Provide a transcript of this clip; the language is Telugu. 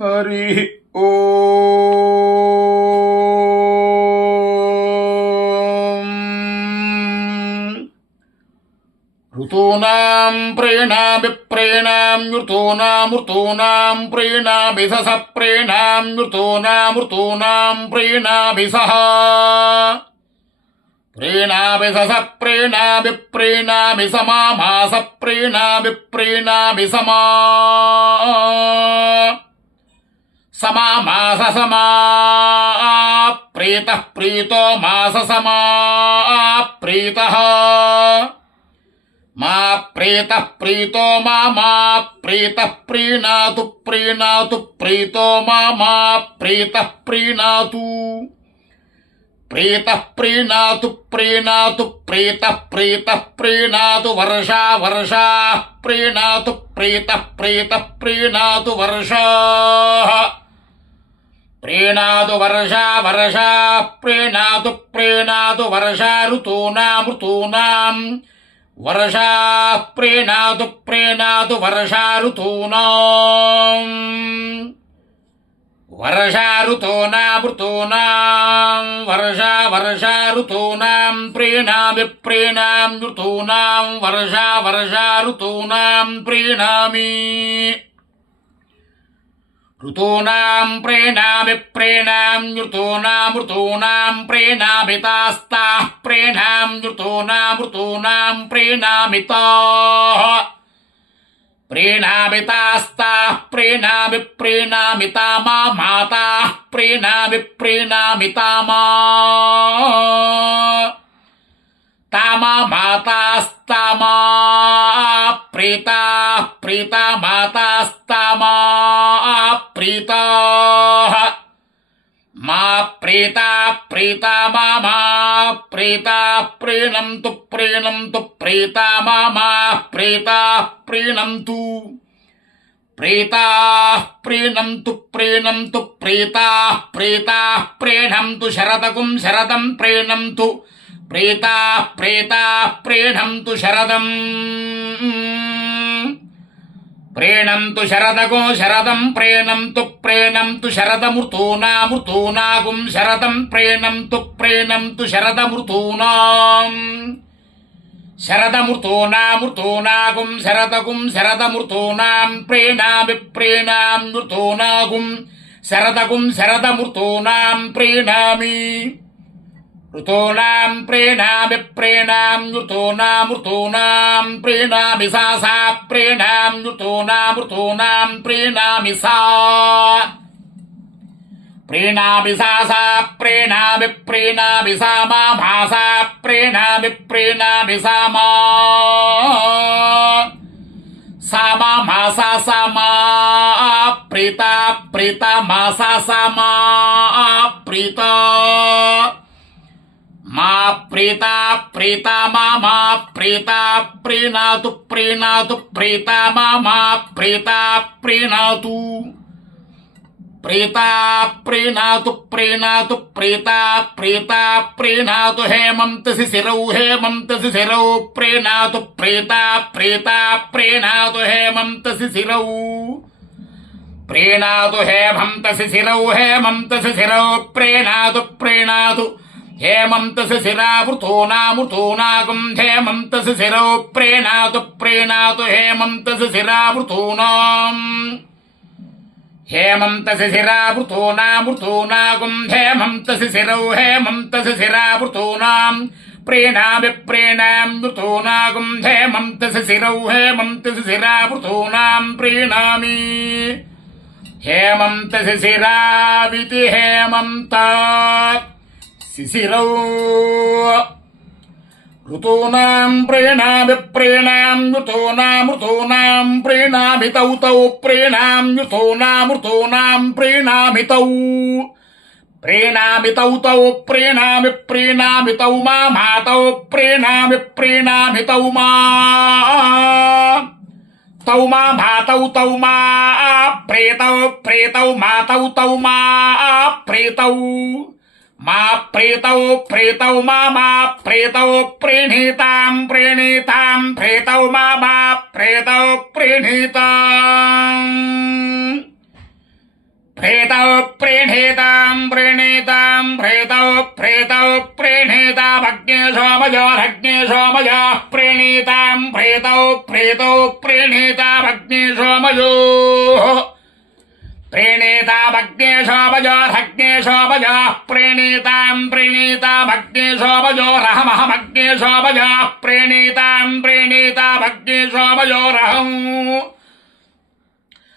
హరి ఓం. ఋతూనాం ప్రేణాభి ప్రేణాం ఋతూనామృతూనాం ప్రేణాభి సస ప్రేణాం ఋతూనామృతూనాం ప్రేణాభి సహ ప్రేణాభి సస ప్రేణాభి ప్రేణాభి సమామాస ప్రేణాభి ప్రేణాభి సమా సమామాస సమా ప్రీతః ప్రీతో మాస సమా ప్రీతః మా ప్రీతః ప్రీతో మా ప్రీతః ప్రీణాతు ప్రీణాతు ప్రీతో మా ప్రీతః ప్రీణాతు ప్రీతః ప్రీణాతు ప్రీణాతు ప్రీతః ప్రీతః ప్రీణాతు వర్షా వర్షా ప్రీణాతు ప్రీతః ప్రీతః ప్రీణాతు వర్షా ప్రీణాతు వర్షా వర్షా ప్రీణాతు ప్రీణాతు వర్షా ఋతూనామృతూనాం వర్షా ప్రీణాతు ప్రీణాతు వర్షా ఋతూనాం వర్షా ఋతూనామృతూనాం వర్షా వర్షా ఋతూనాం ప్రీణామి ప్రీణాం ఋతూనాం వర్షా వర్షా ఋతూనాం ప్రీణామి ఋతూనాం ప్రేణామి ప్రేణాం ఋతూనామృతూనాం ప్రేణామితాస్తాః ప్రేణాం ఋతూనామృతూనాం ప్రేణామితాః ప్రేణామితాస్తాః ప్రేణామి ప్రేణామితా మా మాతాః ప్రేణామి ప్రేణామితామా తామా మాతాస్తామా ప్రీతాః ప్రీతా మాతాస్తామా ప్రీతాః మా ప్రీతా ప్రీతా మా ప్రీతా ప్రీణంతు ప్రీణంతు ప్రీతా మా ప్రీతా ప్రీణంతు ప్రీతా ప్రీణంతు ప్రీణంతు ప్రీతా ప్రీతా ప్రీణంతు శరదకుం శరదం ప్రీణంతు ప్రీతా ప్రీతా ప్రీణంతు శరదం ప్రీణంతు శరదగో శరదం ప్రీణంతు ప్రీణంతు శరదమృతూనామృతూనాగుం శరదం ప్రీణంతు ప్రీణంతు శరదమృతూనాం శరదమృతూనామృతూనాగుం శరదగుం శరదమృతూనాం ప్రీణామి ప్రీణాం మృతూనాగుం శరదగుం శరదమృతూనాం ప్రీణామి ఋతూనాం ప్రీణామి ప్రీణాం ఋతూనామృతూనాం ప్రీణామి సా సా ప్రీణాం ఋతూనామృతూనాం ప్రీణామి సా ప్రీణామి సా సా ప్రీణామి ప్రీణామి సా మా సా ప్రీణామి ప్రీణామి సా మా సామా మాసా సమా ప్రీతా ప్రీతా మాసా సమా ప్రీతా మా ప్రీతా ప్రీతా మా ప్రీతా ప్రీణాతు ప్రీణాతు ప్రీతా మా ప్రీతా ప్రీణాతు ప్రీతా ప్రీణాతు ప్రీణాతు ప్రీతా ప్రీతా ప్రీణాతు హేమంత శిశిరౌ హేమంత శిశిరౌ ప్రీణాతు ప్రీతా ప్రీతా ప్రీణాతు హేమంత శిశిరౌ ప్రీణాతు హేమంత శిశిరౌ హేమంత శిశిరౌ ప్రీణాతు ప్రీణాతు హేమంత శిశిరావృతూనామృతూనాగం హేమంత శిశిరౌ ప్రీణాతు ప్రీణాతు హేమంత శిశిరావృతూనాం హేమంత శిశిరావృతూనామృతూనాగం హేమంత శిశిరౌ హేమంత శిశిరావృతూనాం ప్రీణామి ప్రీణాం వృతూనాగం హేమంత శిశిరౌ హేమంత శిశిరావృతూనాం ప్రీణామి హేమంత శిశిరావితి హేమంత శిశిరౌ ఋతూనాం ప్రీణామి ప్రీణాం ఋతూనామృతూనాం ప్రీణామి తౌ తౌ ప్రీణాం ఋతూనామృతూనాం ప్రీణామి తౌ ప్రీణామి తౌ తౌ ప్రీణామి ప్రీణామి తౌ మా తౌ ప్రీణామి ప్రీణామి తౌ మా తౌ మా తౌ తౌ మా ప్రీతౌ ప్రీతౌ మా తౌ తౌ మా ప్రీతౌ మా ప్రీతౌ ప్రీతౌ మా ప్రీతౌ ప్రీణీతాం ప్రీణీతాం ప్రీతౌ మా ప్రీతౌ ప్రీణీతాం प्रेतौ प्रीणीतां प्रीणीतां प्रेतौ प्रेतौ प्रीणीतामग्ने सोमयोरग्ने सोमयोः प्रीणीतां प्रेतौ प्रेतौ प्रीणीतामग्ने सोमयोः प्रीणीतामग्ने सोमयोरग्ने सोमयोः प्रीणीतां प्रीणीतामग्ने सोमयोरहमहमग्ने सोमयोः प्रीणीतां प्रीणीतामग्ने सोमयोरहम्